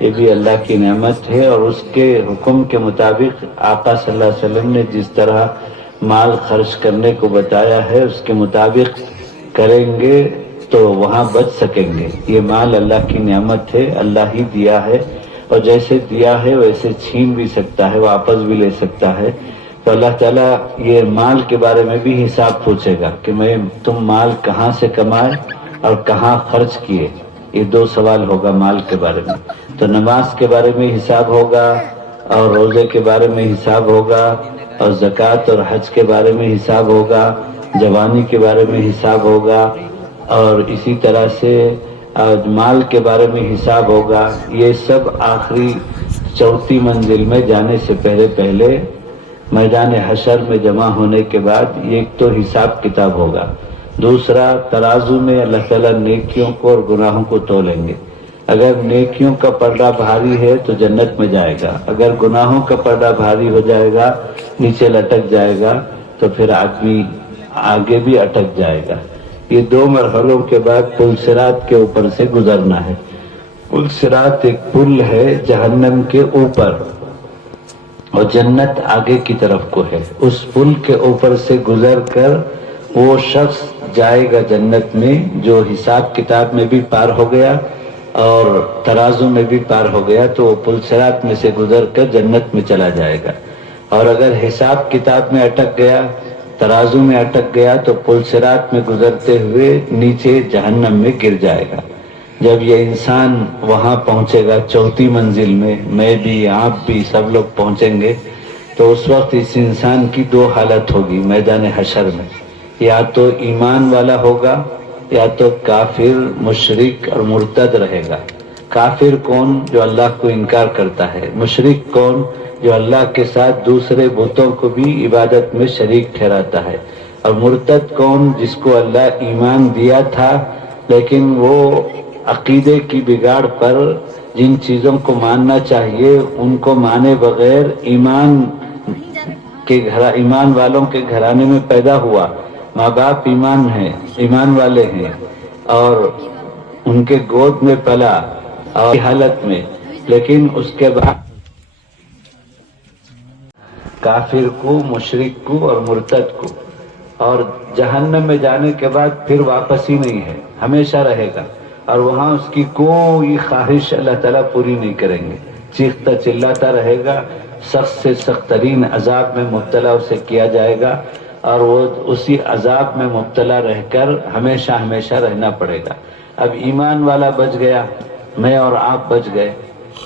یہ بھی اللہ کی نعمت ہے، اور اس کے حکم کے مطابق آقا صلی اللہ علیہ وسلم نے جس طرح مال خرچ کرنے کو بتایا ہے اس کے مطابق کریں گے تو وہاں بچ سکیں گے۔ یہ مال اللہ کی نعمت ہے، اللہ ہی دیا ہے، اور جیسے دیا ہے ویسے چھین بھی سکتا ہے، واپس بھی لے سکتا ہے۔ تو اللہ تعالیٰ یہ مال کے بارے میں بھی حساب پوچھے گا کہ تم مال کہاں سے کمائے اور کہاں خرچ کیے۔ یہ دو سوال ہوگا مال کے بارے میں۔ تو نماز کے بارے میں حساب ہوگا، اور روزے کے بارے میں حساب ہوگا، اور زکوٰۃ اور حج کے بارے میں حساب ہوگا، جوانی کے بارے میں حساب ہوگا، اور اسی طرح سے مال کے بارے میں حساب ہوگا۔ یہ سب آخری چوتھی منزل میں جانے سے پہلے میدان حشر میں جمع ہونے کے بعد ایک تو حساب کتاب ہوگا، دوسرا ترازو میں اللہ تعالیٰ نیکیوں کو اور گناہوں کو تولیں گے۔ اگر نیکیوں کا پردہ بھاری ہے تو جنت میں جائے گا، اگر گناہوں کا پردہ بھاری ہو جائے گا، نیچے لٹک جائے گا، تو پھر آدمی آگے بھی اٹک جائے گا۔ یہ دو مرحلوں کے بعد پل صراط کے اوپر سے گزرنا ہے۔ پل صراط ایک پل ہے جہنم کے اوپر، اور جنت آگے کی طرف کو ہے۔ اس پل کے اوپر سے گزر کر وہ شخص جائے گا جنت میں جو حساب کتاب میں بھی پار ہو گیا اور ترازو میں بھی پار ہو گیا، تو وہ پل صراط میں سے گزر کر جنت میں چلا جائے گا۔ اور اگر حساب کتاب میں اٹک گیا، ترازو میں اٹک گیا، تو پل صراط میں گزرتے ہوئے نیچے جہنم میں گر جائے گا۔ جب یہ انسان وہاں پہنچے گا چوتھی منزل میں بھی آپ بھی سب لوگ پہنچیں گے، تو اس وقت اس انسان کی دو حالت ہوگی میدان حشر میں، یا تو ایمان والا ہوگا یا تو کافر، مشرک اور مرتد رہے گا۔ کافر کون؟ جو اللہ کو انکار کرتا ہے۔ مشرک کون؟ جو اللہ کے ساتھ دوسرے بتوں کو بھی عبادت میں شریک ٹھہراتا ہے۔ اور مرتد کون؟ جس کو اللہ ایمان دیا تھا لیکن وہ عقیدے کی بگاڑ پر جن چیزوں کو ماننا چاہیے ان کو مانے بغیر ایمان والوں کے گھرانے میں پیدا ہوا، ماں باپ ایمان والے ہیں، اور ان کے گود میں پلا اور حالت میں، لیکن اس کے بعد کافر کو، مشرک کو اور مرتد کو، اور جہنم میں جانے کے بعد پھر واپس ہی نہیں ہے، ہمیشہ رہے گا، اور وہاں اس کی کوئی خواہش اللہ تعالیٰ پوری نہیں کریں گے، چیختا چلاتا رہے گا، سخت سے سخت ترین عذاب میں مبتلا اسے کیا جائے گا، اور وہ اسی عذاب میں مبتلا رہ کر ہمیشہ ہمیشہ رہنا پڑے گا۔ اب ایمان والا بچ گیا، میں اور آپ بچ گئے،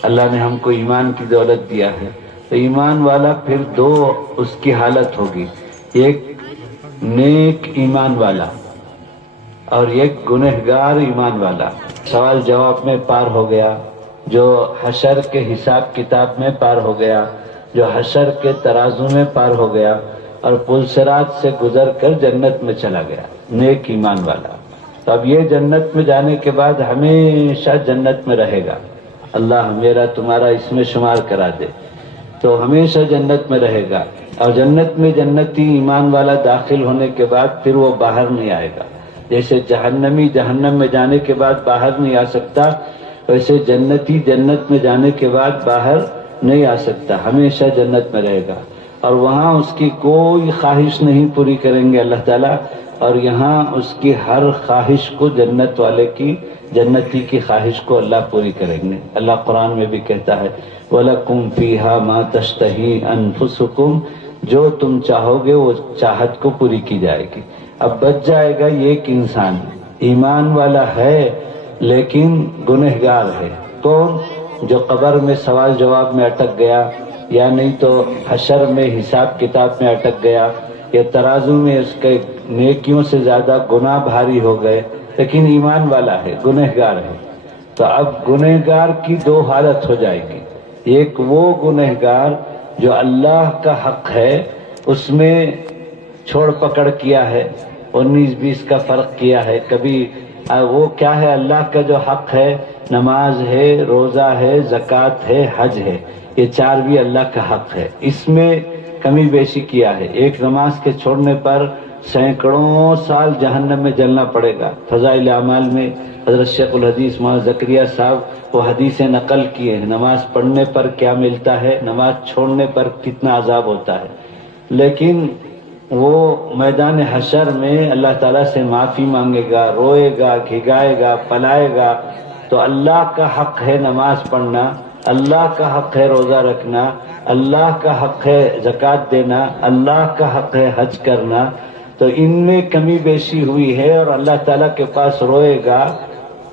اللہ نے ہم کو ایمان کی دولت دیا ہے، تو ایمان والا پھر دو اس کی حالت ہوگی، ایک نیک ایمان والا اور ایک گنہگار ایمان والا۔ سوال جواب میں پار ہو گیا، جو حشر کے حساب کتاب میں پار ہو گیا، جو حشر کے ترازو میں پار ہو گیا، اور پل صراط سے گزر کر جنت میں چلا گیا، نیک ایمان والا۔ تو اب یہ جنت میں جانے کے بعد ہمیشہ جنت میں رہے گا، اللہ میرا تمہارا اس میں شمار کرا دے، تو ہمیشہ جنت میں رہے گا۔ اور جنت میں جنتی ایمان والا داخل ہونے کے بعد پھر وہ باہر نہیں آئے گا، جیسے جہنمی جہنم میں جانے کے بعد باہر نہیں آ سکتا، ویسے جنتی جنت میں جانے کے بعد باہر نہیں آ سکتا، ہمیشہ جنت میں رہے گا، اور وہاں اس کی کوئی خواہش نہیں پوری کریں گے اللہ تعالیٰ، اور یہاں اس کی ہر خواہش کو جنت والے کی، جنتی کی خواہش کو اللہ پوری کریں گے۔ اللہ قرآن میں بھی کہتا ہے وَلَكُمْ فِيهَا مَا تَشْتَهِي أَنفُسُكُمْ، جو تم چاہو گے وہ چاہت کو پوری کی جائے گی۔ اب بچ جائے گا یہ ایک انسان ایمان والا ہے لیکن گنہگار ہے، کون؟ جو قبر میں سوال جواب میں اٹک گیا، یا نہیں تو حشر میں حساب کتاب میں اٹک گیا، یا ترازو میں اس کے نیکیوں سے زیادہ گناہ بھاری ہو گئے، لیکن ایمان والا ہے، گنہگار ہے۔ تو اب گنہگار کی دو حالت ہو جائے گی، ایک وہ گنہگار جو اللہ کا حق ہے اس میں چھوڑ پکڑ کیا ہے، 19-20 کا فرق کیا ہے، کبھی وہ کیا ہے، اللہ کا جو حق ہے، نماز ہے، روزہ ہے، زکوٰۃ ہے، حج ہے، یہ چار بھی اللہ کا حق ہے، اس میں کمی بیشی کیا ہے۔ ایک نماز کے چھوڑنے پر سینکڑوں سال جہنم میں جلنا پڑے گا۔ فضائل اعمال میں حضرت شیخ الحدیث مولانا زکریا صاحب وہ حدیثیں نقل کیے ہیں، نماز پڑھنے پر کیا ملتا ہے، نماز چھوڑنے پر کتنا عذاب ہوتا ہے۔ لیکن وہ میدان حشر میں اللہ تعالیٰ سے معافی مانگے گا، روئے گا، گھگائے گا، پلائے گا۔ تو اللہ کا حق ہے نماز پڑھنا، اللہ کا حق ہے روزہ رکھنا، اللہ کا حق ہے زکوٰۃ دینا، اللہ کا حق ہے حج کرنا۔ تو ان میں کمی بیشی ہوئی ہے اور اللہ تعالیٰ کے پاس روئے گا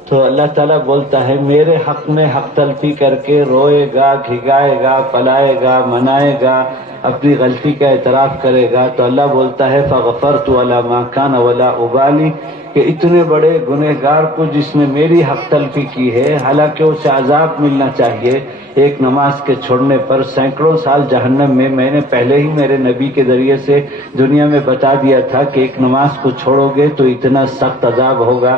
تو اللہ تعالیٰ بولتا ہے میرے حق میں حق تلفی کر کے روئے گا، گھگائے گا، پلائے گا، منائے گا، اپنی غلطی کا اعتراف کرے گا تو اللہ بولتا ہے فغفرت علی ما کان ولا ابالی، کہ اتنے بڑے گنہگار کو جس نے میری حق تلفی کی ہے، حالانکہ اسے عذاب ملنا چاہیے ایک نماز کے چھوڑنے پر سینکڑوں سال جہنم میں نے پہلے ہی میرے نبی کے ذریعے سے دنیا میں بتا دیا تھا کہ ایک نماز کو چھوڑو گے تو اتنا سخت عذاب ہوگا،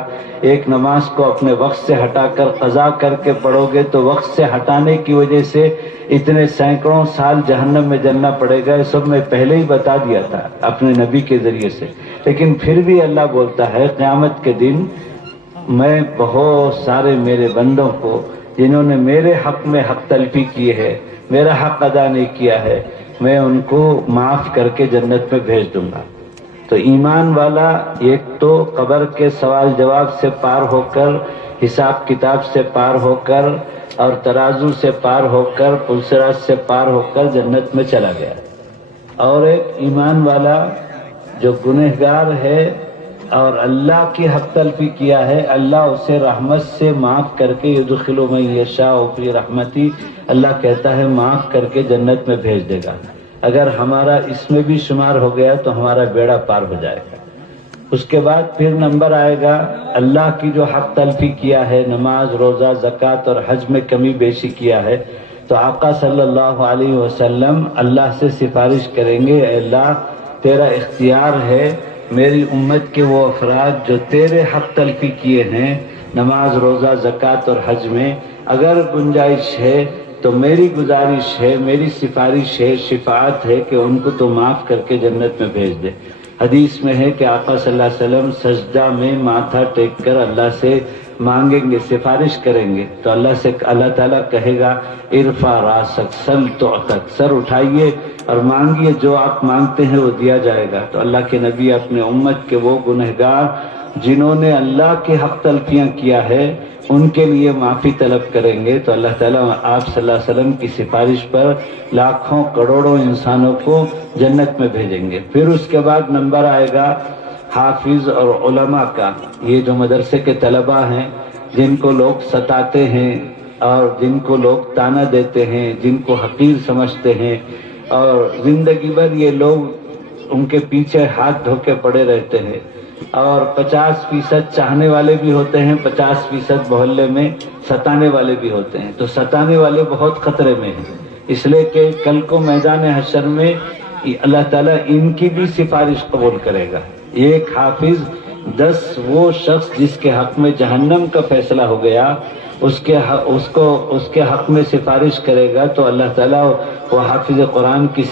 ایک نماز کو اپنے وقت سے ہٹا کر قضا کر کے پڑھو گے تو وقت سے ہٹانے کی وجہ سے اتنے سینکڑوں سال جہنم میں جلنا پڑے گا۔ یہ سب میں پہلے ہی بتا دیا تھا اپنے نبی کے ذریعے سے، لیکن پھر بھی اللہ بولتا ہے قیامت کے دن میں بہت سارے میرے بندوں کو جنہوں نے میرے حق میں حق تلفی کی ہے، میرا حق ادا نہیں کیا ہے، میں ان کو معاف کر کے جنت میں بھیج دوں گا۔ تو ایمان والا ایک تو قبر کے سوال جواب سے پار ہو کر، حساب کتاب سے پار ہو کر اور ترازو سے پار ہو کر، پلسرات سے پار ہو کر جنت میں چلا گیا، اور ایک ایمان والا جو گنہگار ہے اور اللہ کی حق تلفی کیا ہے، اللہ اسے رحمت سے معاف کر کے یدخل من یشاء فی رحمتی، اللہ کہتا ہے معاف کر کے جنت میں بھیج دے گا۔ اگر ہمارا اس میں بھی شمار ہو گیا تو ہمارا بیڑا پار ہو جائے گا۔ اس کے بعد پھر نمبر آئے گا اللہ کی جو حق تلفی کیا ہے، نماز، روزہ، زکوٰۃ اور حج میں کمی بیشی کیا ہے، تو آقا صلی اللہ علیہ وسلم اللہ سے سفارش کریں گے، اے اللہ تیرا اختیار ہے میری امت کے وہ افراد جو تیرے حق تلفی کیے ہیں نماز، روزہ، زکوٰۃ اور حج میں، اگر گنجائش ہے تو میری گزارش ہے، میری سفارش ہے، شفاعت ہے کہ ان کو تو معاف کر کے جنت میں بھیج دے۔ حدیث میں ہے کہ آقا صلی اللہ علیہ وسلم سجدہ میں ماتھا ٹیک کر اللہ سے مانگیں گے، سفارش کریں گے، تو اللہ تعالیٰ کہے گا ارفع راسک سل تعطک، سر اٹھائیے اور مانگیے، جو آپ مانگتے ہیں وہ دیا جائے گا۔ تو اللہ کے نبی اپنے امت کے وہ گنہگار جنہوں نے اللہ کے حق تلفیاں کیا ہے ان کے لیے معافی طلب کریں گے تو اللہ تعالیٰ آپ صلی اللہ علیہ وسلم کی سفارش پر لاکھوں کروڑوں انسانوں کو جنت میں بھیجیں گے۔ پھر اس کے بعد نمبر آئے گا حافظ اور علماء کا، یہ جو مدرسے کے طلباء ہیں جن کو لوگ ستاتے ہیں اور جن کو لوگ تانا دیتے ہیں، جن کو حقیر سمجھتے ہیں، اور زندگی بھر یہ لوگ ان کے پیچھے ہاتھ دھو کے پڑے رہتے ہیں، اور 50% چاہنے والے بھی ہوتے ہیں، 50% محلے میں ستانے والے بھی ہوتے ہیں۔ تو ستانے والے بہت خطرے میں ہیں، اس لیے کہ کل کو میدان حشر میں اللہ تعالیٰ ان کی بھی سفارش قبول کرے گا۔ ایک حافظ 10 وہ شخص جس کے حق میں جہنم کا فیصلہ ہو گیا، اس کے حق میں سفارش کرے گا تو اللہ تعالیٰ وہ حافظ قرآن کی